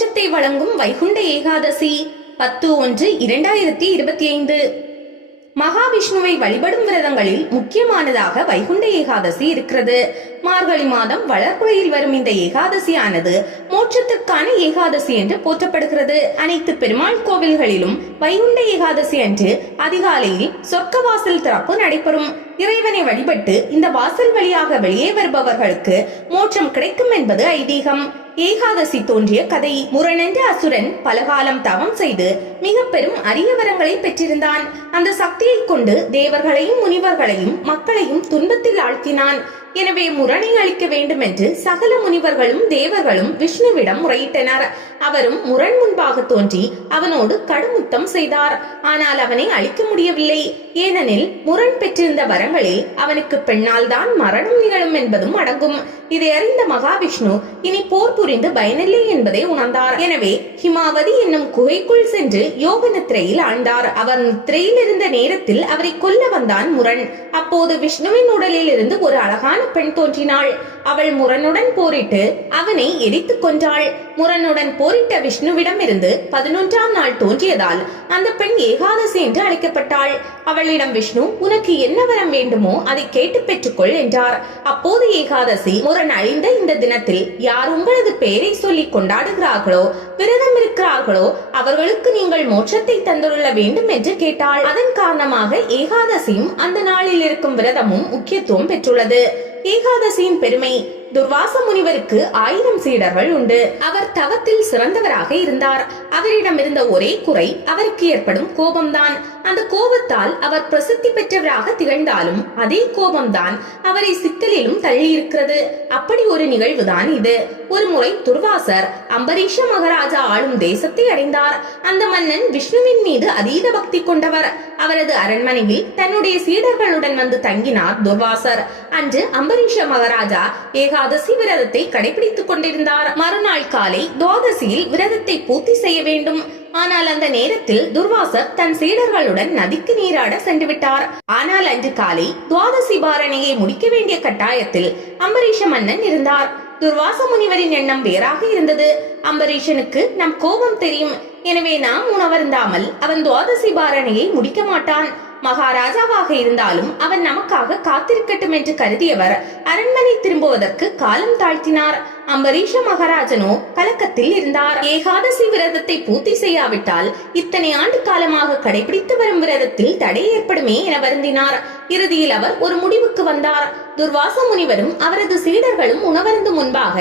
மோட்சத்தை வழங்கும் வைகுண்ட ஏகாதசி 10/1/2025. மகாவிஷ்ணுவை வழிபடும் விரதங்களில் முக்கியமானதாக வைகுண்ட ஏகாதசி இருக்கிறது. மார்கழி மாதம் வளர்ப்புறையில் வரும் இந்த ஏகாதசியானது மோட்சத்திற்கான ஏகாதசி என்று போற்றப்படுகிறது. அனைத்து பெருமாள் கோவில்களிலும் வைகுண்ட ஏகாதசி அன்று அதிகாலையில் சொர்க்க வாசல் திறப்பு நடைபெறும். இறைவனை வழிபட்டு இந்த வாசல் வழியாக வெளியே வருபவர்களுக்கு மோட்சம் கிடைக்கும் என்பது ஐதீகம். ஏகாதசி தோன்றிய கதை. முரண் என்ற அசுரன் பலகாலம் தவம் செய்து மிக பெரும் அரிய வரங்களை பெற்றிருந்தான். அந்த சக்தியை கொண்டு தேவர்களையும் முனிவர்களையும் மக்களையும் துன்பத்தில் ஆழ்த்தினான். எனவே முரணை அழிக்க வேண்டும் என்று சகல முனிவர்களும் தேவர்களும் விஷ்ணுவிடம் முறையிட்டனர். அவரும் முரண் முன்பாக தோன்றி அவனோடு கடுமுத்தம் செய்தார். ஆனால் அவனை அழிக்க முடியவில்லை. ஏனெனில் முரண் பெற்றிருந்த வரங்களில் அவனுக்கு பெண்ணால் தான் மரணம் நிகழும் என்பதும் அடங்கும். இதை அறிந்த மகாவிஷ்ணு இனி போர் புரிந்து பயனில்லை என்பதை உணர்ந்தார். எனவே ஹிமாவதி என்னும் குகைக்குள் சென்று யோக நித்திரையில் ஆழ்ந்தார். அவர் நித்திரையில் இருந்த நேரத்தில் அவரை கொல்ல வந்தான் முரண். அப்போது விஷ்ணுவின் உடலில் இருந்து ஒரு அழகான பெண் தோன்றினாள். அவள் முரனுடன் போரிட்டு அவனை எரித்து கொன்றாள். முரனுடன் போரிட்ட விஷ்ணுவிடம் இருந்து 11ஆம் நாள் தோன்றியதால் அந்த பெண் ஏகாதசி என்று அழைக்கப்பட்டாள். அவளிடம் விஷ்ணு, உனக்கு என்ன வரம் வேண்டுமோ அதை கேட்டு பெற்றுக்கொள் என்றார். அப்போது ஏகாதசி முரண் அழிந்த இந்த தினத்தில் யார் உங்களது பெயரை சொல்லி கொண்டாடுகிறார்களோ விரதம் இருக்கிறார்களோ அவர்களுக்கு நீங்கள் மோட்சத்தை தந்துள்ள வேண்டும் என்று கேட்டாள். அதன் காரணமாக ஏகாதசியும் அந்த நாளில் இருக்கும் விரதமும் முக்கியத்துவம் பெற்றுள்ளது. ஏகாதசியின் பெருமை. துர்வாச முனிவருக்கு 1000 சீடர்கள் உண்டு. அவர் தவத்தில் சிறந்தவராக இருந்தார். அவரிடம் இருந்த ஒரே குறை அவருக்கு ஏற்படும் கோபம்தான். அந்த கோபத்தால் அவர் பிரசித்தி பெற்றவராக திகழ்ந்தாலும் அதே கோபம்தான் அவரை சிக்கலிலும் தள்ளி இருக்கிறது. அப்படி ஒரு நிகழ்வுதான் இது. ஒரு முறை துர்வாசர் அம்பரீஷ மகாராஜா ஆளும் தேசத்தை அடைந்தார். அந்த மன்னன் விஷ்ணுவின் மீது அதீத பக்தி கொண்டவர். அவரது அரண்மனையில் தன்னுடைய சீடர்களுடன் வந்து தங்கினார் துர்வாசர். அன்று அம்பரீஷ மகாராஜா ஏகாதசி விரதத்தை கடைபிடித்துக் கொண்டிருந்தார். மறுநாள் காலை துவாதசியில் விரதத்தை பூர்த்தி செய்ய வேண்டும். ஆனால் அந்த நேரத்தில் துர்வாசர் தன் சீடர்களுடன் நதிக்கு நீராட சென்று விட்டார். ஆனால் அன்று காலை துவாதசி பாரணையை முடிக்க வேண்டிய கட்டாயத்தில் அம்பரீஷ மன்னன் இருந்தார். துர்வாச முனிவரின் எண்ணம் வேறாக இருந்தது. அம்பரீஷனுக்கு நம் கோபம் தெரியும். எனவே நாம் உணவருந்தாமல் அவன் துவாதசி பாரணையை முடிக்க மாட்டான். மகாராஜாவாக இருந்தாலும் அவன் நமக்காக காத்திருக்கட்டும் என்று கருதியவர் அரண்மனை திரும்புவதற்கு காலம் தாழ்த்தினார். அம்பரீஷ மகாராஜனோ கலக்கத்தில் இருந்தார். ஏகாதசி விரதத்தை பூர்த்தி செய்யாவிட்டால் இத்தனை ஆண்டு காலமாக கடைபிடித்து வரும் விரதத்தில் தடை ஏற்படுமே என வருந்தினார். இறுதியில் அவர் ஒரு முடிவுக்கு வந்தார். துர்வாச முனிவரும் அவரது சீடர்களும் உணவருந்து முன்பாக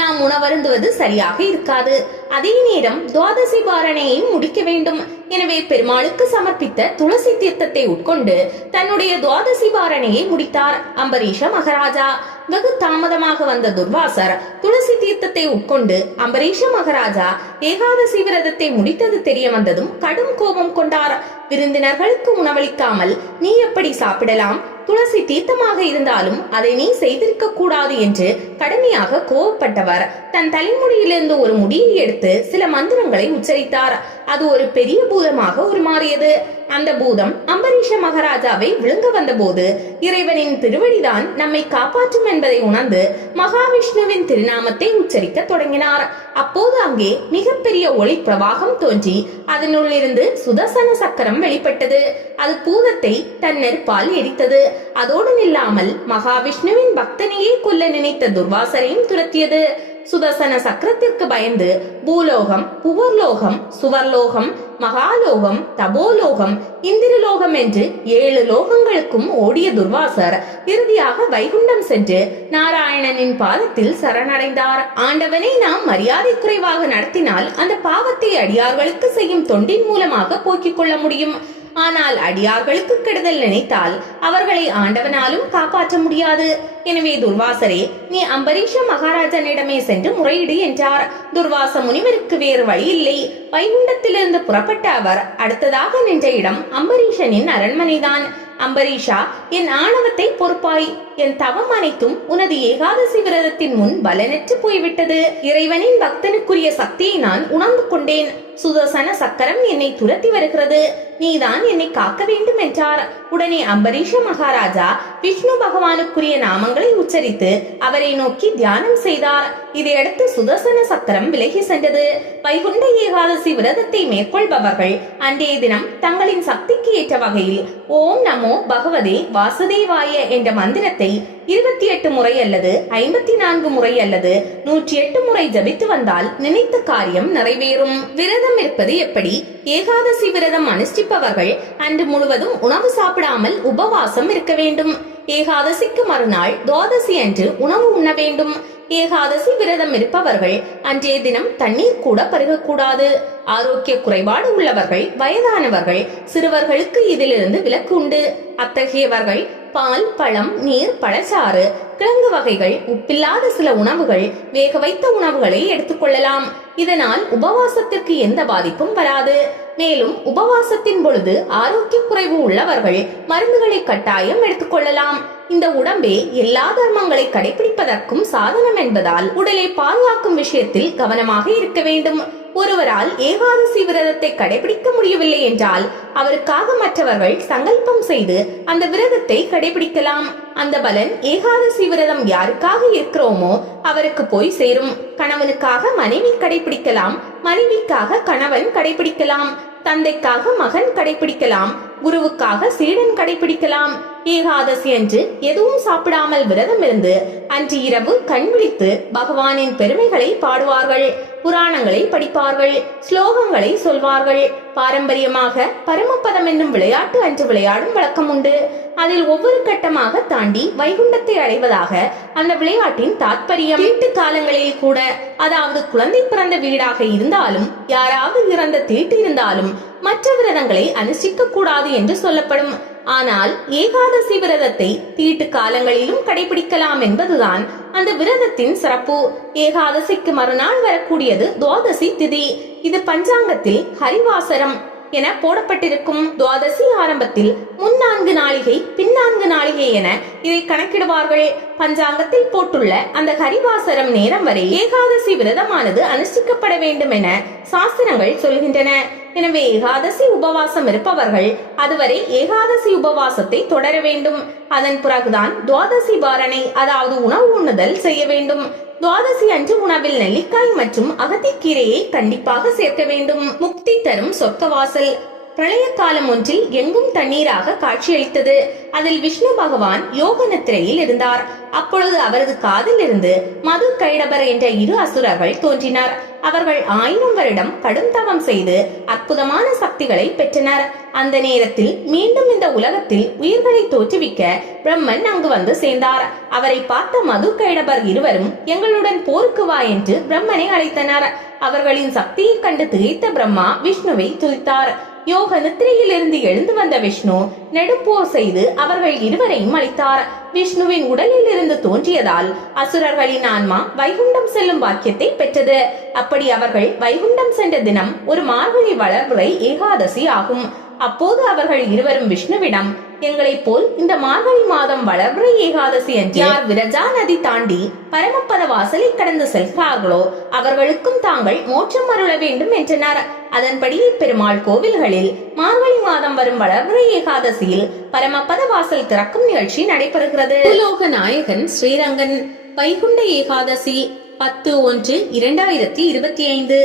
நாம் உணவருந்துவது சரியாக இருக்காது. அதே நேரம் துவாதசி பாரணையையும் முடிக்க வேண்டும். எனவே பெருமாளுக்கு சமர்ப்பித்த துளசி தீர்த்தத்தை உட்கொண்டு தன்னுடைய துவாதசி பாரணையை முடித்தார் அம்பரீஷ மகாராஜா. வெகு தாமதமாக வந்த துர்வாசர் துளசி தீர்த்தத்தை உட்கொண்டு அம்பரீஷ மகாராஜா ஏகாதசி விரதத்தை முடித்தது தெரிய வந்ததும் கடும் கோபம் கொண்டார். விருந்தினர்களுக்கு உணவளிக்காமல் நீ எப்படி சாப்பிடலாம்? துளசி தீர்த்தமாக இருந்தாலும் அதை நீ செய்திருக்க கூடாது என்று கடுமையாக கோபப்பட்டவர் தன் தலைமுடியிலிருந்து ஒரு முடியை எடுத்து சில மந்திரங்களை உச்சரித்தார். அது ஒரு பெரிய பூதமாக உருமாறியது. அந்த பூதம் அம்பரீஷ மகாராஜாவை விழுங்க வந்த போது இறைவனின் திருவடிதான் நம்மை காப்பாற்றும் என்பதை உணர்ந்து மகாவிஷ்ணுவின் திருநாமத்தை உச்சரிக்க தொடங்கினார். அப்போது அங்கே மிகப்பெரிய ஒளி பிரவாகம் தோன்றி அதனுள்ளிருந்து சுதர்சன சக்கரம் வெளிப்பட்டது. அது பூதத்தை தன் நெருப்பால் எரித்தது. அதோடு நில்லாமல் மகாவிஷ்ணுவின் பக்தனையே கொல்ல நினைத்த துர்வாசரையும் துரத்தியது. சுதர்சன சக்கரத்திற்கு பயந்து பூலோகம், புவர்லோகம், சுவர்லோகம், மகாலோகம், தபோலோகம், இந்திரலோகம் என்று 7 லோகங்களுக்கும் ஓடிய துர்வாசர் இறுதியாக வைகுண்டம் சென்று நாராயணனின் பாதத்தில் சரணடைந்தார். ஆண்டவனை நாம் மரியாதை குறைவாக நடத்தினால் அந்த பாவத்தை அடியார்களுக்கு செய்யும் தொண்டின் மூலமாக போக்கிக் கொள்ள முடியும். ஆனால் அடியார்களுக்கு கெடுதல் நினைத்தால் அவர்களை ஆண்டவனாலும் காப்பாற்ற முடியாது. எனவே துர்வாசரே, நீ அம்பரீஷ மகாராஜனிடமே சென்று முறையிடு என்றார். துர்வாச முனிவருக்கு வேறு வழி இல்லை. வைகுண்டத்திலிருந்து புறப்பட்ட அவர் அடுத்ததாக நின்ற இடம் அம்பரீஷனின் அரண்மனைதான். அம்பரீஷா, என் ஆணவத்தை பொறுப்பாய். என் தவம் அனைத்தும் உனது ஏகாதசி விரதத்தின் முன் பலனற்று போய்விட்டது. இறைவனின் பக்தனுக்குரிய சக்தியை நான் உணர்ந்து கொண்டேன். சுதர்சன சக்கரம் என்னை துரத்தி வருகிறது. நீதான் என்னை காக்க வேண்டும் என்றார். உடனே அம்பரீஷ மகாராஜா விஷ்ணு பகவானுக்குரிய நாமங்களை உச்சரித்து அவரை நோக்கி தியானம் செய்தார். இதையடுத்து சுதர்சன சக்கரம் விலகி சென்றது. வைகுண்ட ஏகாதசி விரதத்தை மேற்கொள்பவர்கள் அன்றைய தினம் தங்களின் சக்திக்கு ஏற்ற வகையில் ஓம் நமோ பகவதே வாசுதேவாய என்ற மந்திரத்தை 28 முறை அல்லது 54 முறை அல்லது 108 முறை ஜபித்து வந்தால் நினைத்த காரியம் நிறைவேறும். விரதம் இருப்பது எப்படி? ஏகாதசி விரதம் அனுஷ்டிப்பவர்கள் அன்று முழுவதும் உணவு சாப்பிடாமல் உபவாசம் இருக்க வேண்டும். ஏகாதசிக்கு மறுநாள் துவாதசி அன்று உணவு உண்ண வேண்டும். ஏகாதசி விரதம் இருப்பவர்கள் அன்றைய தினம் தண்ணீர் கூட பருகக்கூடாது. ஆரோக்கிய குறைபாடு உள்ளவர்கள், வயதானவர்கள், சிறுவர்களுக்கு இதிலிருந்து விலக்கு உண்டு. அத்தகையவர்கள் பால், பழம், நீர், பழச்சாறு, கிழங்கு வகைகள், உப்பில்லாத சில உணவுகள், வேக வைத்த உணவுகளை எடுத்துக்கொள்ளலாம். இதனால் உபவாசத்திற்கு எந்த பாதிப்பும் வராது. மேலும் உபவாசத்தின் பொழுது ஆரோக்கிய குறைவு உள்ளவர்கள் மருந்துகளை கட்டாயம் எடுத்துக்கொள்ளலாம். இந்த உடம்பே எல்லா தர்மங்களை கடைபிடிப்பதற்கும் சாதனம் என்பதால் உடலை பாதுகாக்கும் விஷயத்தில் கவனமாக இருக்க வேண்டும். ஒருவரால் ஏகாதசி விரதத்தை கடைபிடிக்க முடியவில்லை என்றால் அவருக்காக மற்றவர்கள் சங்கல்பம் செய்து அந்த விரதத்தை கடைபிடிக்கலாம். அந்த பலன் ஏகாதசி விரதம் யாருக்காக இருக்கிறோமோ அவருக்கு போய் சேரும். கணவனுக்காக மனைவி கடைபிடிக்கலாம், மனைவிக்காக கணவன் கடைபிடிக்கலாம், தந்தைக்காக மகன் கடைபிடிக்கலாம், குருவுக்காக சீடன் கடைபிடிக்கலாம். ஏகாதசி அன்று எதுவும் சாப்பிடாமல் விரதம் இருந்து அன்று இரவு கண் விழித்து பகவானின் பெருமைகளை பாடுவார்கள், புராணங்களை படிப்பார்கள், ஸ்லோகங்களை சொல்வார்கள். பாரம்பரியமாக பரமபதம் என்னும் விளையாட்டு அன்று விளையாடும் வழக்கம் உண்டு. அதில் ஒவ்வொரு கட்டமாக தாண்டி வைகுண்டத்தை அடைவதாக அந்த விளையாட்டின் தாற்பயம். தீட்டு காலங்களில் கூட, அதாவது குழந்தை பிறந்த வீடாக இருந்தாலும், யாராவது இறந்த தீட்டு இருந்தாலும் மற்ற விரதங்களை அனுஷ்டிக்க கூடாது என்று சொல்லப்படும். ஆனால் ஏகாதசி விரதத்தை தீட்டு காலங்களிலும் கடைபிடிக்கலாம் என்பதுதான் அந்த விரதத்தின் சிறப்பு. ஏகாதசிக்கு மறுநாள் வரக்கூடியது துவாதசி திதி. இது பஞ்சாங்கத்தில் ஹரிவாசரம் என போடப்பட்டிருக்கும். துவாதசி ஆரம்பத்தில் முன் 4 நாளிகை பின் 4 நாளிகை என இதை கணக்கிடுவார்கள். பஞ்சாங்கத்தில் போட்டுள்ள அந்த ஹரிவாசரம் நேரம் வரை ஏகாதசி விரதமானது அனுஷ்டிக்கப்பட வேண்டும் என சாஸ்திரங்கள் சொல்கின்றன. எனவே ஏகாதசி உபவாசம் இருப்பவர்கள் அதுவரை ஏகாதசி உபவாசத்தை தொடர வேண்டும். அதன் பிறகுதான் துவாதசி பாரணை, அதாவது உணவு உண்ணுதல் செய்ய வேண்டும். துவாதசி அன்று உணவில் நெல்லிக்காய் மற்றும் அகத்திக்கீரையை கண்டிப்பாக சேர்க்க வேண்டும். முக்தி தரும் சொர்க்கவாசல். பிரளய காலம் ஒன்றில் எங்கும் தண்ணீராக காட்சியளித்தது. அதில் விஷ்ணு பகவான் யோக நித்திரையில் இருந்தார். அப்பொழுது அவரது காதில் இருந்து மது கைடபர் என்ற 2 அசுரர்கள் தோன்றினர். அவர்கள் 1000 வருடம் கடும் தவம் செய்து அற்புதமான சக்திகளை பெற்றனர். அந்த நேரத்தில் மீண்டும் இந்த உலகத்தில் உயிர்களை தோற்றுவிக்க பிரம்மன் அங்கு வந்து சேர்ந்தார். அவரை பார்த்த மது கைடபர் 2 எங்களுடன் போருக்கு வா என்று பிரம்மனை அழைத்தனர். அவர்களின் சக்தியை கண்டு திகைத்த பிரம்மா விஷ்ணுவை துதித்தார். யோக நித்திரையில் இருந்து எழுந்து வந்த விஷ்ணு நெடும்போர் செய்து அவர்கள் 2 அளித்தார். விஷ்ணுவின் உடலில் இருந்து தோன்றியதால் அசுரர்களின் ஆன்மா வைகுண்டம் செல்லும் பாக்கியத்தை பெற்றது. அப்படி அவர்கள் வைகுண்டம் சென்ற தினம் ஒரு மார்கழி வளர்பிறை ஏகாதசி ஆகும். அப்போது அவர்கள் 2 விஷ்ணுவிடம், எங்களை போல் இந்த மார்கழி மாதம் வளர்பிறை ஏகாதசி என்று யார் விரஜா நதி தாண்டி பரமபத வாசலை கடந்து செல்கிறார்களோ அவர்களுக்கும் தாங்கள் மோட்சம் அருள வேண்டும் என்றனர். அதன்படியே பெருமாள் கோவில்களில் மார்கழி மாதம் வரும் வளர்பிறை ஏகாதசியில் பரமபத வாசல் திறக்கும் நிகழ்ச்சி நடைபெறுகிறது. பூலோக நாயகன் ஸ்ரீரங்கன். வைகுண்ட ஏகாதசி 10/1/2025.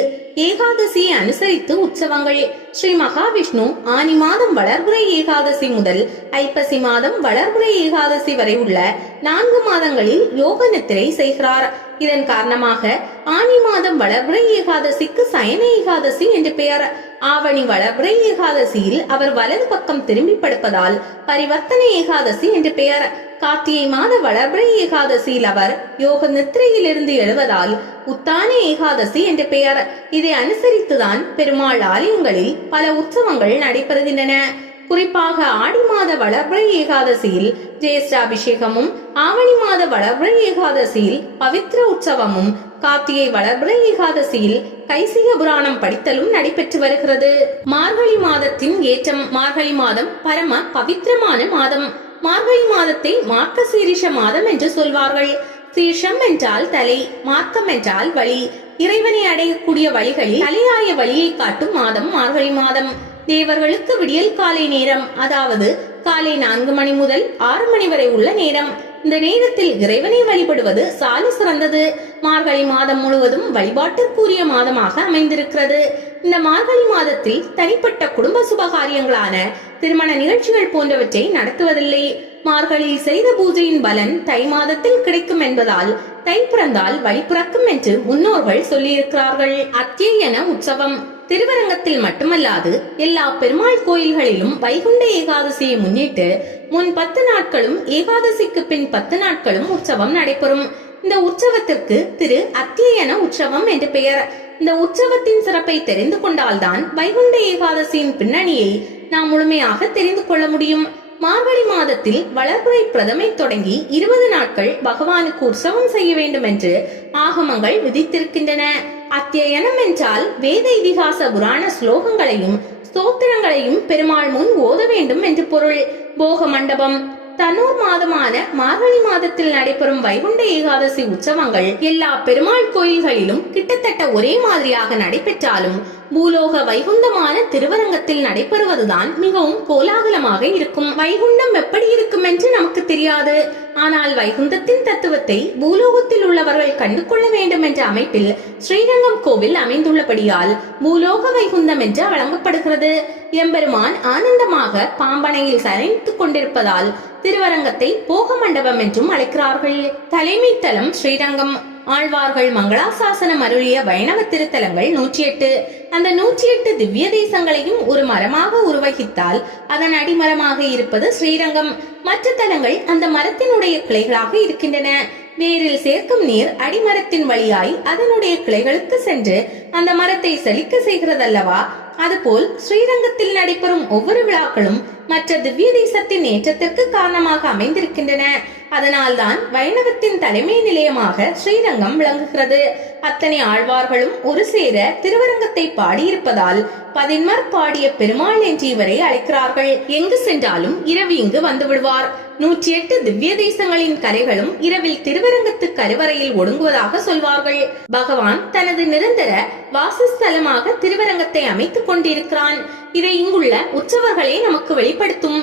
ஏகாதசியை அனுசரித்து உற்சவங்கள். ஸ்ரீ மகாவிஷ்ணு ஆனி மாதம் வளர்பிறை ஏகாதசி முதல் ஐப்பசி மாதம் வளர்பிறை ஏகாதசி வரை உள்ள 4 மாதங்களில் யோக நித்திரை செய்கிறார். இதன் காரணமாக ஆனி மாதம் வளர்பிறை ஏகாதசிக்கு சயன ஏகாதசி என்று பெயர். ஆவணி வளர்பிறை ஏகாதசியில் அவர் வலது பக்கம் திரும்பி படுப்பதால் பரிவர்த்தனை ஏகாதசி என்று பெயர். கார்த்திகை மாத வளர்பிறை ஏகாதசியில் அவர் யோக நித்திரையில் இருந்து எழுவதால் உத்தான ஏகாதசி என்று பெயர். இதை அனுசரித்துதான் பெருமாள் ஆலயங்களில் பல உற்சவங்கள் நடைபெறுகின்றன. குறிப்பாக ஆடி மாத வளர்பிறை ஏகாதசியில் ஜேஷ்டாபிஷேகமும், ஆவணி மாத வளர்பிறை ஏகாதசியில் பவித்ர உற்சவமும், கார்த்திகை வளர்பிறை ஏகாதசியில் கைசிக புராணம் படித்தலும் நடைபெற்று வருகிறது. மார்கழி மாதத்தின் ஏற்றம். மார்கழி மாதம் பரம பவித்திரமான மாதம். மார்கழி மாதத்தை மார்க்க சீரிஷ மாதம் என்று சொல்வார்கள். சீர்ஷம் என்றால் தலை, மார்க்கம் என்றால் வழி. இறைவனை அடையக்கூடிய வழிகளில் தலையாய வழியை காட்டும் மாதம் மார்கழி மாதம். தேவர்களுக்கு விடியல் காலை நேரம், அதாவது காலை 4 மணி முதல் 6 மணி வரை உள்ள நேரம். இந்த நேரத்தில் இறைவனை வழிபடுவது சால சிறந்தது. மார்கழி மாதம் முழுவதும் வழிபாட்டிற்குரிய மாதமாக அமைந்திருக்கிறது. இந்த மார்கழி மாதத்தில் தனிப்பட்ட குடும்ப சுபகாரியங்களான திருமண நிகழ்ச்சிகள் போன்றவற்றை நடத்துவதில்லை. மார்கழியில் செய்த பூஜையின் பலன் தை மாதத்தில் கிடைக்கும் என்பதால் தை பிறந்தால் வழி பிறக்கும் என்று முன்னோர்கள் சொல்லியிருக்கிறார்கள். அத்தியன உற்சவம். திருவரங்கத்தில் மட்டுமல்லாது எல்லா பெருமாள் கோயில்களிலும் வைகுண்ட ஏகாதசியை முன்னிட்டு முன் 10 நாட்களும் ஏகாதசிக்கு பின் 10 நாட்களும் உற்சவம் நடைபெறும். இந்த உற்சவத்திற்கு திரு அத்தியன உற்சவம் என்று பெயர். இந்த உற்சவத்தின் சிறப்பை தெரிந்து கொண்டால்தான் வைகுண்ட ஏகாதசியின் பின்னணியை நாம் முழுமையாக தெரிந்து கொள்ள முடியும். மார்கழி மாதத்தில் வளர்பிறை பிரதமை தொடங்கி 20 நாட்கள் பகவானுக்கு உற்சவம் செய்ய வேண்டும் என்று ஆகமங்கள் விதித்திருக்கின்றன. அத்தியனம் என்றால் வேத இதிகாச புராண ஸ்லோகங்களையும் ஸ்தோத்திரங்களையும் பெருமாள் முன் ஓத வேண்டும் என்று பொருள். போக மண்டபம். தனூர் மாதமான மார்கழி மாதத்தில் நடைபெறும் வைகுண்ட ஏகாதசி உற்சவங்கள் எல்லா பெருமாள் கோயில்களிலும் கிட்டத்தட்ட ஒரே மாதிரியாக நடைபெற்றாலும் பூலோக வைகுண்டமான திருவரங்கத்தில் நடைபெறுவதுதான் மிகவும் கோலாகலமாக இருக்கும். வைகுண்டம் எப்படி இருக்கும் என்று நமக்கு தெரியாது. ஆனால் வைகுண்டத்தின் தத்துவத்தை பூலோகத்தில் உள்ளவர்கள் கண்டு கொள்ள வேண்டும் என்ற அமைப்பில் ஸ்ரீரங்கம் கோவில் அமைந்துள்ளபடியால் பூலோக வைகுண்டம் என்று வழங்கப்படுகிறது. எம்பெருமான் ஆனந்தமாக பாம்பனையில் சயனித்துக் கொண்டிருப்பதால் திருவரங்கத்தை போக மண்டபம் என்றும் அழைக்கிறார்கள். தலைமை தலம் ஸ்ரீரங்கம். ஆழ்வார்கள் மங்களாசாசனம் அருளிய வைணவ திருத்தலங்கள் 108. அந்த 108 திவ்ய தேசங்களையும் ஒரு மரமாக உருவகித்தால் அதன் அடிமரமாக இருப்பது ஸ்ரீரங்கம். மற்ற தலங்கள் அந்த மரத்தினுடைய கிளைகளாக இருக்கின்றன. நேரில் சேர்க்கும் நீர் அடிமரத்தின் வழியாய் அதனுடைய கிளைகளுக்கு சென்று அந்த மரத்தை செழிக்க செய்கிறதல்லவா? அதுபோல் ஸ்ரீரங்கத்தில் நடைபெறும் ஒவ்வொரு விழாக்களும் மற்ற திவ்ய தேசத்தின் ஏற்றத்திற்கு காரணமாக அமைந்திருக்கின்றன. அதனால்தான் வைணவத்தின் தலைமை நிலையமாக ஸ்ரீரங்கம் விளங்குகிறது. அத்தனை ஆழ்வார்களும் ஒரு சேர திருவரங்கத்தை பாடியிருப்பதால் பதின்மர் பாடிய பெருமாள் என்று இவரை அழைக்கிறார்கள். எங்கு சென்றாலும் இரவு இங்கு வந்து விடுவார். 108 திவ்ய தேசங்களின் கரைகளும் இரவில் திருவரங்கத்து கருவறையில் ஒடுங்குவதாக சொல்வார்கள். பகவான் தனது நிரந்தர வாசஸ்தலமாக திருவரங்கத்தை அமைத்துக் கொண்டிருக்கிறான். இதை இங்குள்ள உற்சவர்களே நமக்கு வெளிப்படுத்தும்.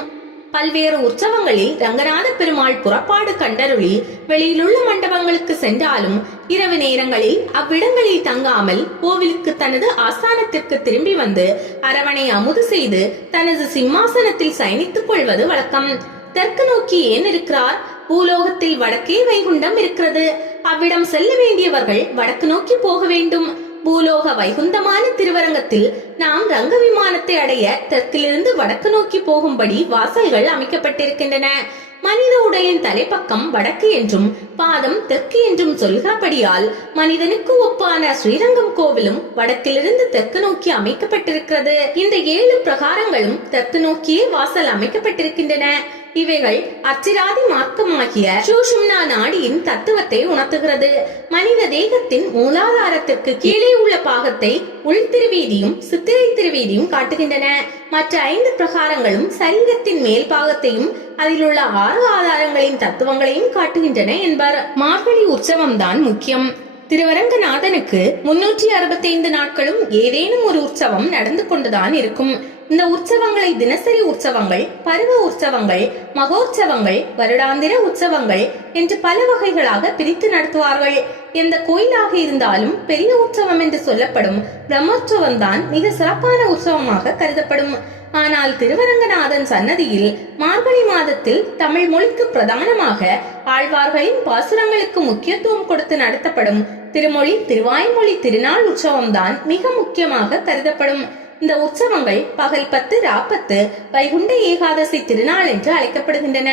பல்வேறு உற்சவங்களில் ரங்கநாத பெருமாள் புறப்பாடு கண்டருளி வெளியிலுள்ள மண்டபங்களுக்கு சென்றாலும் இரவு நேரங்களில் அவ்விடங்களில் தங்காமல் கோவிலுக்கு தனது ஆஸ்தானத்திற்கு திரும்பி வந்து அரவணை அமுது செய்து தனது சிம்மாசனத்தில் சயனித்துக் கொள்வது வழக்கம். தெற்கு நோக்கி ஏன் இருக்கிறார்? பூலோகத்தில் வடக்கே வைகுண்டம் இருக்கிறது. அவ்விடம் செல்ல வேண்டியவர்கள் வடக்கு நோக்கி போக வேண்டும். பூலோக வைகுந்தமான திருவரங்கத்தில் நாம் ரங்க விமானத்தை அடைய தெற்கிலிருந்து வடக்கு நோக்கி போகும்படி வாசல்கள் அமைக்கப்பட்டிருக்கின்றன. மனித உடலின் தலைப்பக்கம் வடக்கு என்றும் பாதம் தெற்கு என்றும் சொல்கிறபடியால் மனிதனுக்கு ஒப்பான ஸ்ரீரங்கம் கோவிலும் வடக்கிலிருந்து தெற்கு நோக்கி அமைக்கப்பட்டிருக்கிறது. இந்த 7 பிரகாரங்களும் தெற்கு நோக்கியே வாசல் அமைக்கப்பட்டிருக்கின்றன. இவைகள் அச்சிராதி மார்க்கமாகிய சுஷும்னா நாடியின் தத்துவத்தை உணர்த்துகிறது. மனித தேகத்தின் மூலாதாரத்திற்கு கீழே உள்ள பாகத்தை உள்திருவீதியும் சித்திரை திருவீதியும் காட்டுகின்றன. மற்ற 5 பிரகாரங்களும் சரீரத்தின் மேல் பாகத்தையும் அதில் உள்ள 6 ஆதாரங்களின் தத்துவங்களையும் காட்டுகின்றன என்பர். மார்கழி உற்சவம் தான் முக்கியம். திருவரங்கநாதனுக்கு 365 நாட்களும் ஏதேனும் ஒரு உற்சவம் நடந்து கொண்டுதான் இருக்கும். இந்த உற்சவங்களை தினசரி உற்சவங்கள், பருவ உற்சவங்கள், மகோற்சவங்கள், வருடாந்திர உற்சவங்கள் என்று பல வகைகளாக பிரித்து நடத்துவார்கள். எந்த கோயிலாக இருந்தாலும் பெரிய உற்சவம் என்று சொல்லப்படும் பிரம்மோற்சவம் தான் மிக சிறப்பான உற்சவமாக கருதப்படும். ஆனால் திருவரங்கநாதன் சன்னதியில் மார்கழி மாதத்தில் தமிழ் மொழிக்கு பிரதானமாக ஆழ்வார்களின் பாசுரங்களுக்கு முக்கியத்துவம் கொடுத்து நடத்தப்படும் திருமொழி திருவாய்மொழி திருநாள் உற்சவம் தான் மிக முக்கியமாக கருதப்படும். இந்த உற்சவங்கள் பகல் 10 ராப்பத்து வைகுண்ட ஏகாதசி திருநாள் என்று அழைக்கப்படுகின்றன.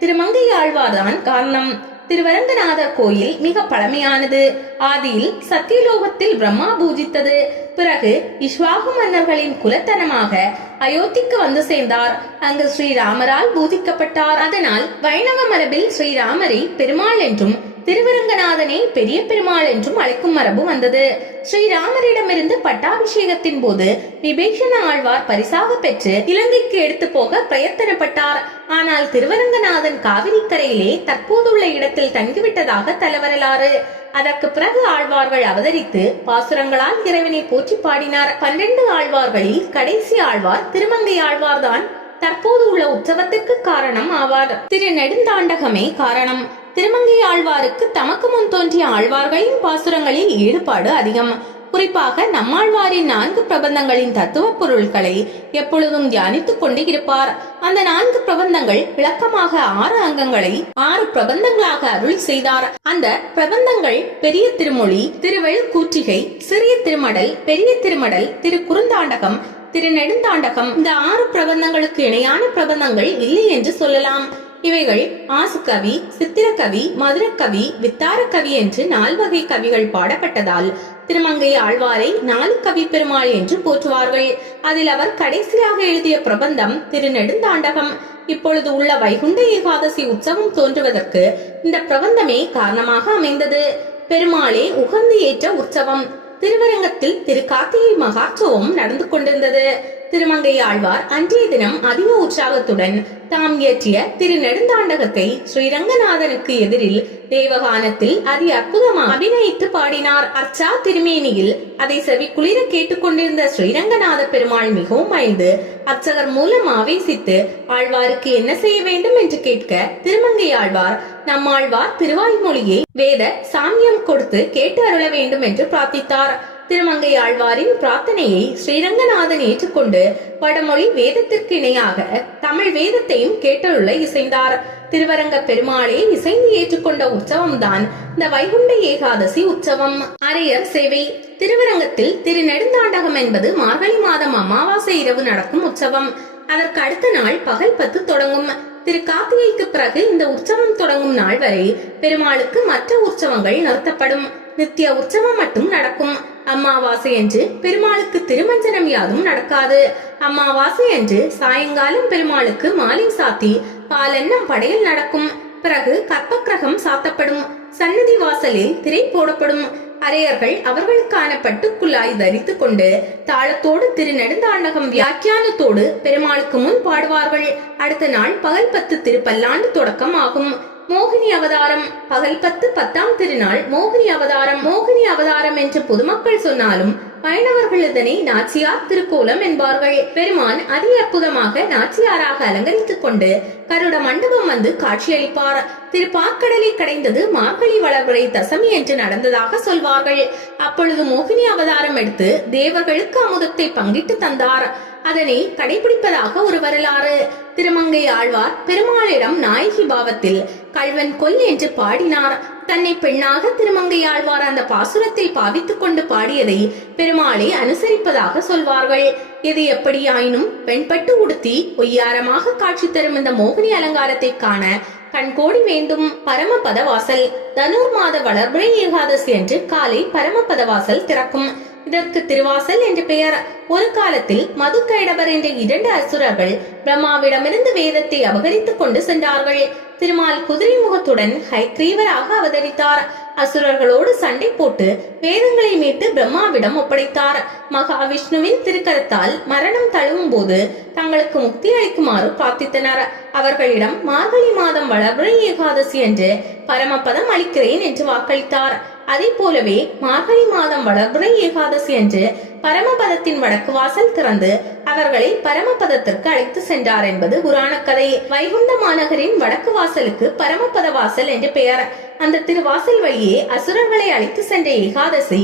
திருமங்கை ஆழ்வார்தான் காரணம். திருவரங்கநாதர் கோயில் மிக பழமையானது. ஆதியில் சத்தியலோகத்தில் பிரம்மா பூஜித்தது. பிறகு இஷ்வாகு மன்னர்களின் குலத்தனமாக அயோத்திக்கு வந்து சேர்ந்தார். அங்கு ஸ்ரீராமரால் பூஜிக்கப்பட்டார். அதனால் வைணவ மரபில் ஸ்ரீராமரை பெருமாள் என்றும் திருவரங்கநாதனை பெரிய பெருமாள் என்றும் அழைக்கும் மரபு வந்தது. ஸ்ரீராமரிடமிருந்து பட்டாபிஷேகத்தின் போது விபீஷண ஆழ்வார் பரிசாக பெற்று இலங்கைக்கு எடுத்து போக பிரயத்தனப்பட்டார். ஆனால் திருவரங்கநாதன் காவிரி கரையிலே தற்போதுள்ள இடத்தில் தங்கிவிட்டதாக தலவரலாறு. அதற்கு பிறகு ஆழ்வார்கள் அவதரித்து பாசுரங்களால் இறைவனை போற்றி பாடினார். 12 ஆழ்வார்களில் கடைசி ஆழ்வார் திருமங்கை ஆழ்வார்தான் தற்போது உள்ள உற்சவத்திற்கு காரணம் ஆவார். திரு நெடுந்தாண்டகமே காரணம். திருமங்கை ஆழ்வாருக்கு தமக்கு முன் தோன்றிய ஆழ்வார்களின் பாசுரங்களில் ஈடுபாடு அதிகம். குறிப்பாக நம்மாழ்வாரின் 4 பிரபந்தங்களின் தத்துவ பொருட்களை எப்பொழுதும் தியானித்துக் கொண்டு இருப்பார். அந்த 4 பிரபந்தங்கள் விளக்கமாக 6 அங்கங்களை 6 பிரபந்தங்களாக அருள் செய்தார். அந்த பிரபந்தங்கள் பெரிய திருமொழி, திருவெழுக்கூற்றிகை, சிறிய திருமடல், பெரிய திருமடல், திரு குறுந்தாண்டகம், திரு நெடுந்தாண்டகம். இந்த 6 பிரபந்தங்களுக்கு இணையான பிரபந்தங்கள் இல்லை என்று சொல்லலாம். இவைகள் ஆசுகவி, சித்திரக்கவி, மதுரக்கவி, வித்தாரக்கவி என்று 4 வகை கவிகள் பாடப்பட்டதால் திருமங்கை ஆழ்வாரை 4 கவி பெருமாள் என்று போற்றுவார்கள். அதில் அவர் கடைசியாக எழுதிய பிரபந்தம் திரு நெடுந்தாண்டகம். இப்பொழுது உள்ள வைகுண்ட ஏகாதசி உற்சவம் தோன்றுவதற்கு இந்த பிரபந்தமே காரணமாக அமைந்தது. பெருமாளே உகந்து ஏற்ற உற்சவம். திருவரங்கத்தில் திரு கார்த்திகை மகாட்சவம் நடந்து கொண்டிருந்தது. திருமங்கை ஆழ்வார் அன்றைய தினம் அதிக உற்சாகத்துடன் தாம் இயற்றிய திரு நெடுந்தாண்டகத்தை ஸ்ரீரங்கநாதனுக்கு எதிரில் தேவகானத்தில் அதி அற்புதமாக அபிநயித்து பாடினார். அர்ச்சா திருமேனியில் அதை செவி குளிர கேட்டுக்கொண்டிருந்த ஸ்ரீரங்கநாத பெருமாள் மிகவும் மகிழ்ந்து அர்ச்சகர் மூலம் ஆவேசித்து ஆழ்வாருக்கு என்ன செய்ய வேண்டும் என்று கேட்க திருமங்கை ஆழ்வார் நம்மாழ்வார் திருவாய்மொழியை வேத சாமியம் கொடுத்து கேட்டு அருள வேண்டும் என்று பிரார்த்தித்தார். திருமங்கை ஆழ்வாரின் பிரார்த்தனையை ஸ்ரீரங்கநாதன் ஏற்றுக்கொண்டு வடமொழி வேதத்திற்கு இணையாக தமிழ் வேதத்தையும் கேட்டருள இசைந்தார். திருவரங்க பெருமாளே இசைந்து ஏற்றுக்கொண்ட உற்சவம் தான் இந்த வைகுண்ட ஏகாதசி உற்சவம். அரையர் சேவை. திருவரங்கத்தில் திரு நெடுந்தாண்டகம் என்பது மார்கழி மாதம் அமாவாசை இரவு நடக்கும் உற்சவம். அதற்கு அடுத்த நாள் பகல் 10 தொடங்கும். திரு கார்த்திகைக்கு பிறகு இந்த உற்சவம் தொடங்கும் நாள் வரை பெருமாளுக்கு மற்ற உற்சவங்கள் நிறுத்தப்படும். நித்திய உற்சவம் மட்டும் நடக்கும். அமாவாசை என்று பெருமாளுக்கு திருமஞ்சனம் யாதும் நடக்காது. அமாவாசை என்று சாயங்காலம் பெருமாளுக்கு மாலை சாத்தி பாலெண்ணம் படையல் நடக்கும். பிறகு கற்பக்கிரகம் சாத்தப்படும். சன்னதி வாசலில் திரை போடப்படும். அரையர்கள் அவர்களுக்கான பட்டுக்குள்ளாய் தரித்து கொண்டு தாளத்தோடு திரு நெடுந்தாண்டகம் வியாக்கியானத்தோடு பெருமாளுக்கு முன் பாடுவார்கள். அடுத்த நாள் பகல் 10 திருப்பல்லாண்டு தொடக்கம் ஆகும். மோகினி அவதாரம். பகல் 10 10ஆம் திருநாள் மோகினி அவதாரம். மோகினி அவதாரம் என்று பொதுமக்கள் சொன்னாலும் வைணவர்கள் இதனை நாச்சியார் திருக்கோலம் என்பார்கள். பெருமான் அதி அற்புதமாக நாச்சியாராக அலங்கரித்துக் கொண்டு கருட மண்டபம் வந்து காட்சியளிப்பார். திருப்பாற்கடலை கடைந்தது மார்கழி வளர்வரை தசமி என்று நடந்ததாக சொல்வார்கள். அப்பொழுது மோகினி அவதாரம் எடுத்து தேவர்களுக்கு அமுதத்தை பங்கிட்டு தந்தார். அதனை கடைபிடிப்பதாக ஒரு வரலாறு. திருமங்கை ஆழ்வார் பெருமாளிடம் நாயகி பாவத்தில் கல்வன் கொல் என்று பாடினார். தன்னை பெண்ணாக திருமங்கை ஆழ்வார் அந்த பாசுரத்தில் பாவித்துக் கொண்டு பாடியதை பெருமாளை அனுசரிப்பதாக சொல்வார்கள். இது எப்படியாயினும் பெண்பட்டு உடுத்தி ஒய்யாரமாக காட்சி தரும் இந்த மோகினி அலங்காரத்தை காண கண்கோடி வேண்டும். பரமபத வாசல். தனுர் மாத வளர்பிறை ஏகாதசி என்று காலை பரமபத வாசல் திறக்கும். இதற்கு திருவாசல் என்று பெயர். ஒரு காலத்தில் மது கைடவர் என்ற 2 அசுரர்கள் பிரம்மாவிடமிருந்து வேதத்தை அபகரித்துக் கொண்டு சென்றார்கள். திருமால் குதிரை முகத்துடன் ஹைக்ரீவராக அவதரித்தார். அசுரர்களோடு சண்டை போட்டு வேதங்களை மீட்டு பிரம்மாவிடம் ஒப்படைத்தார். மகாவிஷ்ணுவின் திருக்கரத்தால் மரணம் தழுவும் போது தங்களுக்கு முக்தி அளிக்குமாறு பிரார்த்தித்தனர். அவர்களிடம் மார்கழி மாதம் வளர்பிறை ஏகாதசி என்று பரமபதம் அளிக்கிறேன் என்று வாக்களித்தார். அதே போலவே மார்கழி மாதம் வளர்பிறை ஏகாதசி என்று பரமபதத்தின் வடக்கு வாசல் திறந்து அவர்களை பரமபதத்திற்கு அழைத்து சென்றார் என்பது புராண கதை. வைகுண்ட மாநகரின் வடக்கு வாசலுக்கு பரமபத வாசல் என்று பெயர். அந்த திருவாசல் வழியே அசுரர்களை அழைத்து சென்ற ஏகாதசி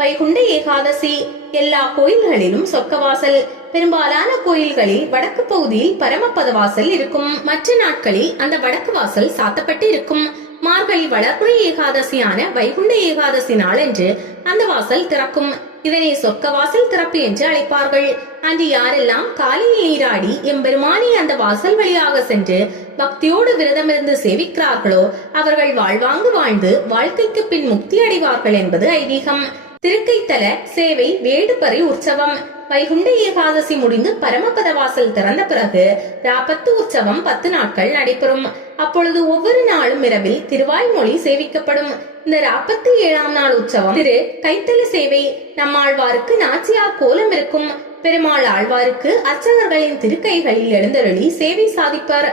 வைகுண்ட ஏகாதசி. எல்லா கோயில்களிலும் சொர்க்கவாசல். பெரும்பாலான கோயில்களில் வடக்கு பகுதியில் பரமபத வாசல் இருக்கும். மற்ற நாட்களில் அந்த வடக்கு வாசல் சாத்தப்பட்டு இருக்கும். மார்கழி வளர்பிறை ஏகாதசியான வைகுண்ட ஏகாதசி நாள் என்று அந்த வாசல் திறக்கும். இதனை சொர்க்க வாசல் திறப்பு என்று அழைப்பார்கள். அன்று யாரெல்லாம் காலையில் நீராடி எம்பெருமானி அந்த வாசல் வழியாக சென்று பக்தியோடு விரதமிருந்து சேவிக்கிறார்களோ அவர்கள் வாழ்வாங்கு வாழ்ந்து வாழ்க்கைக்கு பின் முக்தி அடைவார்கள் என்பது ஐதீகம். திருக்கைத்தல சேவை வேடுபறை உற்சவம். வைகுண்ட ஏகாதசி முடிந்து பரமபத வாசல் திறந்த பிறகு ராப்பத்து உற்சவம் 10 நாட்கள் நடைபெறும். அப்பொழுது ஒவ்வொரு நாளும் இரவில் திருவாய்மொழி சேவிக்கப்படும். இந்த 47ஆம் நாள் உற்சவம் திரு கைத்தல சேவை. நம்மாழ்வாருக்கு நாச்சியார் கோலம் இருக்கும். பெருமாள் ஆழ்வாருக்கு அர்ச்சகர்களின் திருக்கைகளில் எழுந்தருளி சேவை சாதிப்பர்.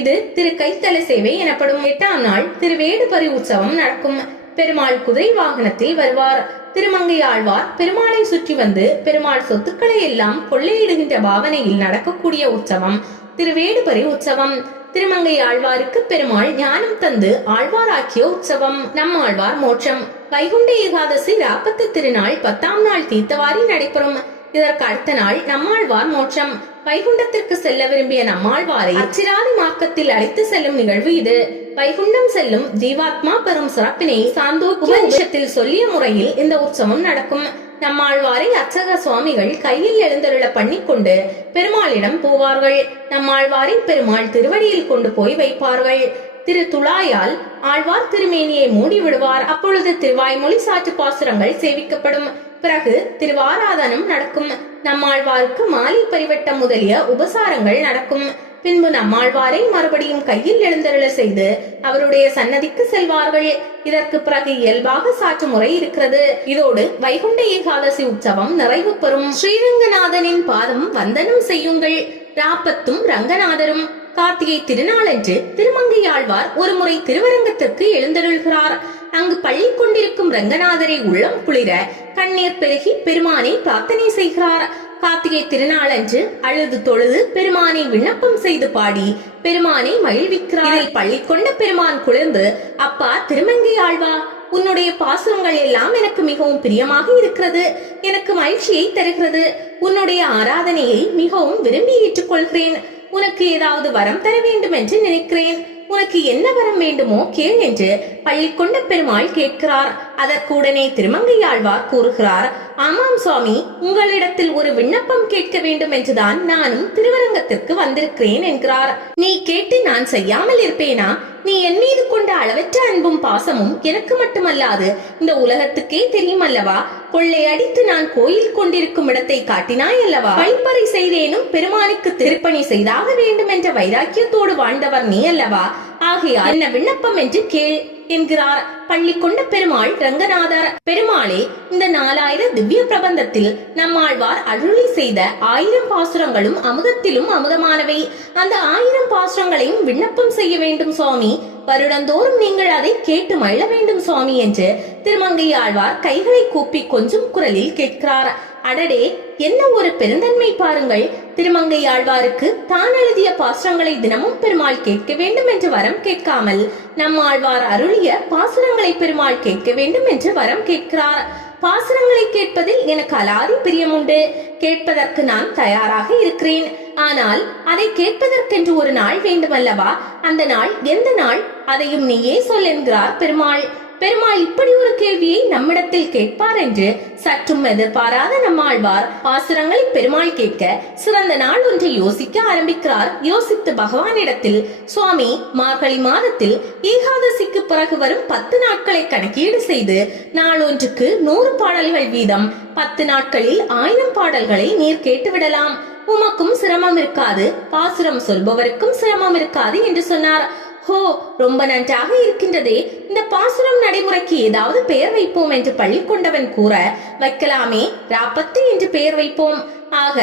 இது திரு கைத்தல சேவை எனப்படும். 8ஆம் நாள் திருவேடுபரி உற்சவம் நடக்கும். பெருமாள் குதிரை வாகனத்தில் வருவார். திருமங்கை ஆழ்வார் பெருமாளை சுற்றி வந்து பெருமாள் சொத்துக்களை எல்லாம் கொள்ளையிடுகின்ற பாவனையில் நடக்கக்கூடிய உற்சவம் திருவேடுபரி உற்சவம். திருமங்கை ஆழ்வாருக்கு பெருமாள் ஞானம் தந்து ஆழ்வாராக்கிய உற்சவம். நம்மாழ்வார் மோட்சம். வைகுண்ட ஏகாதசி ராப்பத்து திருநாள் 10ஆம் நாள் தீர்த்தவாரி நடைபெறும். இதற்கு அடுத்த நாள் நம்மாழ்வார் மோட்சம். வைகுண்டத்திற்கு செல்ல விரும்பிய நம்மாழ்வாரை அச்சிராதி மார்க்கத்தில் அழைத்து செல்லும் நிகழ்வு இது. வைகுண்டம் செல்லும் ஜீவாத்மா பெறும் சிறப்பினை சாந்தோக்கியத்தில் சொல்லிய முறையில் இந்த உற்சவம் நடக்கும். நம்மாழ்வாரை அர்ச்சக சுவாமிகள் கையில் எழுந்தருள பண்ணிக்கொண்டு பெருமாளிடம் போவார்கள். நம்மாழ்வாரை பெருமாள் திருவடியில் கொண்டு போய் வைப்பார்கள். திரு துளாயால் ஆழ்வார் திருமேனியை மூடி விடுவார். அப்பொழுது திருவாய்மொழி சாற்று பாசுரங்கள் சேவிக்கப்படும். பிறகு திருவாராதனம் நடக்கும். நம்மாழ்வாருக்கு மாலை பரிவட்டம் முதலிய உபசாரங்கள் நடக்கும். பின்பு நம்மாழ்வாரை மறுபடியும் கையில் எழுந்தருள செய்து அவருடைய சன்னதிக்கு செல்வார்கள். இதற்கு பிறகு இயல்பாக சாற்று முறை இருக்கிறது. இதோடு வைகுண்ட ஏகாதசி உற்சவம் நிறைவு பெறும். ஸ்ரீரங்கநாதனின் பாதம் வந்தனம் செய்யுங்கள். ராப்பத்தும் ரங்கநாதரும். கார்த்திகை திருநாளன்று திருமங்கையாழ்வார் ஒரு முறை திருவரங்கத்திற்கு எழுந்தருள்கிறார். அங்கு பள்ளி கொண்டிருக்கும் ரங்கநாதரை உள்ளம் குளிர கண்ணீர் பெருகி பெருமானை பிரார்த்தனை செய்கிறார். கார்த்திகை திருநாளன்று அழுது தொழுது பெருமானை விண்ணப்பம் செய்து பாடி பெருமானை மகிழ்விக்கிறார். பள்ளி கொண்ட பெருமான் குளிர்ந்து, அப்பா திருமங்கை ஆழ்வா, உன்னுடைய பாசுரங்கள் எல்லாம் எனக்கு மிகவும் பிரியமாக இருக்கிறது, எனக்கு மகிழ்ச்சியை தருகிறது. உன்னுடைய ஆராதனையை மிகவும் விரும்பி ஏற்றுக்கொள்கிறேன். உனக்கு ஏதாவது வரம் தர வேண்டும் என்று நினைக்கிறேன். உனக்கு என்ன வரம் வேண்டுமோ கேள் என்று பள்ளி கொண்ட பெருமாள் கேட்கிறார். அதற்குடனே திருமங்கையாழ்வார் கூறுகிறார், ஆமாம் சுவாமி, உங்களிடத்தில் ஒரு விண்ணப்பம் கேட்க வேண்டும் என்றுதான் நானும் திருவரங்கத்திற்கு வந்திருக்கிறேன் என்கிறார். நீ கேட்டு நான் செய்யாமல் இருப்பேனா? நீ என் மீது கொண்ட அளவற்ற அன்பும் பாசமும் எனக்கு மட்டுமல்லாது இந்த உலகத்துக்கே தெரியும் அல்லவா? கொள்ளை அடித்து நான் கோயில் கொண்டிருக்கும் இடத்தை காட்டினாய் அல்லவா? பழிப்பறை செய்தேனும் பெருமானுக்கு திருப்பணி செய்தாக வேண்டும் என்ற வைராக்கியத்தோடு வாழ்ந்தவர் நீ அல்லவா? ஆகையால் என்ன விண்ணப்பம் என்று கேள் என்கிறார். பள்ளி கொண்ட பெருமாள் ரங்கநாதர். பெருமாளே, இந்த 4000 திவ்ய பிரபந்தத்தில் நம்மாழ்வார் அருளி செய்த 1000 பாசுரங்களும் அமுதத்திலும் அமுதமானவை. அந்த 1000 பாசுரங்களையும் விண்ணப்பம் செய்ய வேண்டும் சுவாமி. வருடந்தோறும் நீங்கள் அதை கேட்டு மகிழ வேண்டும் சுவாமி என்று திருமங்கையாழ்வார் கைகளை கூப்பி கொஞ்சம் குரலில் கேட்கிறார். அடடே, என்ன ஒரு பெருந்தன்மை பாருங்கள்! திருமங்கையாழ்வாருக்கு தான் எழுதிய பாசுரங்களை தினமும் பெருமாள் கேட்க வேண்டும் என்று வரம் கேட்காமல் நம்மாழ்வார் அருளிய பாசுரங்களை பெருமாள் கேட்க வேண்டும் என்று வரம் கேட்கிறார். பாசுரங்களை கேட்பதில் எனக்கு அலாதி பிரியம் உண்டு. கேட்பதற்கு நான் தயாராக இருக்கிறேன். ஆனால் அதை கேட்பதற்கென்று ஒரு நாள் வேண்டுமல்லவா? அந்த நாள் எந்த நாள்? அதையும் நீயே சொல் என்கிறார் பெருமாள். பெருமாள் இப்படி ஒரு கேள்வியை நம்மிடத்தில் கேட்பார் என்று சற்றும் எதிர்பாராத நம்மாழ்வார் பாசுரங்களை பெருமாள் கேட்க சிறந்த நாள் ஒன்றை யோசிக்க ஆரம்பிக்கிறார். யோசித்து பகவானிடத்தில், சுவாமி, மார்கழி மாதத்தில் ஏகாதசிக்கு பிறகு வரும் 10 நாட்களை கணக்கீடு செய்து நாள் ஒன்றுக்கு 100 பாடல்கள் வீதம் 10 நாட்களில் 1000 பாடல்களை நீர் கேட்டு விடலாம். உமக்கும் சிரமம் இருக்காது, பாசுரம் சொல்பவருக்கும் சிரமம் இருக்காது என்று சொன்னார். ஹோ, ரொம்ப நன்றாக இருக்கின்றதே. இந்த பாசுரம் நடைமுறைக்கு ஏதாவது பெயர் வைப்போம் என்று பள்ளி கொண்டவன் கூற, வைக்கலாமே, ராப்பத்து என்று பெயர் வைப்போம். ஆக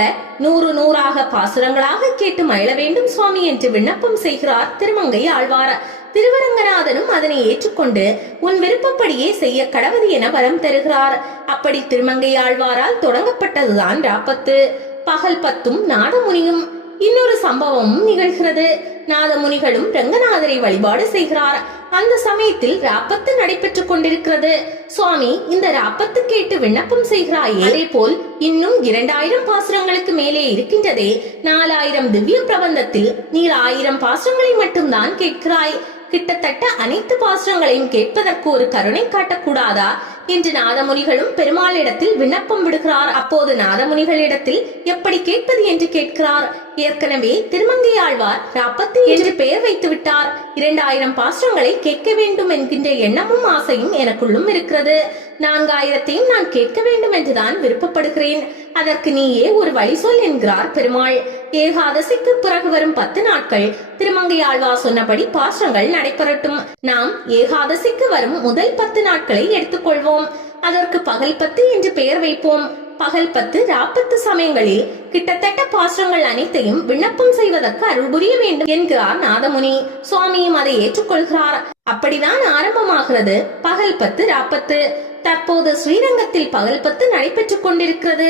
100 பாசுரங்களாக கேட்டு மகிழ வேண்டும் சுவாமி என்று விண்ணப்பம் செய்கிறார் திருமங்கை ஆழ்வார். திருவரங்கநாதனும் அதனை ஏற்றுக்கொண்டு உன் விருப்பப்படியே செய்ய கடவுது என வரம் தருகிறார். அப்படி திருமங்கை ஆழ்வாரால் தொடங்கப்பட்டதுதான் ராப்பத்து. பகல் 10ம் நாதமுனியும். இன்னொரு சம்பவமும் நிகழ்கிறது. நாதமுனிகளும் ரங்கநாதரை வழிபாடு செய்கிறார். அந்த சமயத்தில் ராப்பத்து நடைபெற்றுக் கொண்டிருக்கிறது. சுவாமி, இந்த ராப்பத்து கேட்டு விண்ணப்பம் செய்கிறாயே, அதே போல் இன்னும் 2000 பாசுரங்களுக்கு மேலே இருக்கின்றதே. 4000 திவ்ய பிரபந்தத்தில் நீர் 1000 பாசுரங்களை மட்டும்தான் கேட்கிறாய். கிட்டத்தட்ட அனைத்து பாசுரங்களையும் கேட்பதற்கு ஒரு கருணை காட்டக்கூடாதா? என்று நாதமுனிகளும் பெருமாளிடத்தில் விண்ணப்பம் விடுகிறார். அப்போது நாதமுனிகளிடத்தில் எப்படி கேட்பது என்று கேட்கிறார். ஏற்கனவே திருமங்கையாழ்வார் ராப்பத்தி என்று பெயர் வைத்து விட்டார். 2000 பாசுரங்களை கேட்க வேண்டும் என்கின்ற எண்ணமும் ஆசையும் எனக்குள்ளும் இருக்கிறது. 4000ஐயும் நான் கேட்க வேண்டும் என்றுதான் விருப்பப்படுகிறேன். அதற்கு நீயே ஒரு வழி சொல் என்கிறார் பெருமாள். ஏகாதசிக்கு பிறகு வரும் 10 நாட்கள் திருமங்கையாழ்வார் சொன்னபடி பாசுரங்கள் நடைபெறட்டும். நாம் ஏகாதசிக்கு வரும் முதல் 10 நாட்களை எடுத்துக்கொள்வோம். அதற்கு பகல் 10 என்று பெயர் வைப்போம். பகல் 10 ராப்பத்து சமயங்களில் கிட்டத்தட்ட பாசுரங்கள் அனைத்தையும் விண்ணப்பம் செய்வதற்கு அருள் புரிய வேண்டும் என்கிறார் நாதமுனி. சுவாமியும் அதை ஏற்றுக்கொள்கிறார். அப்படிதான் ஆரம்பமாகிறது பகல் 10 ராப்பத்து. தற்போது ஸ்ரீரங்கத்தில் பகல் 10 நடைபெற்றுக் கொண்டிருக்கிறது.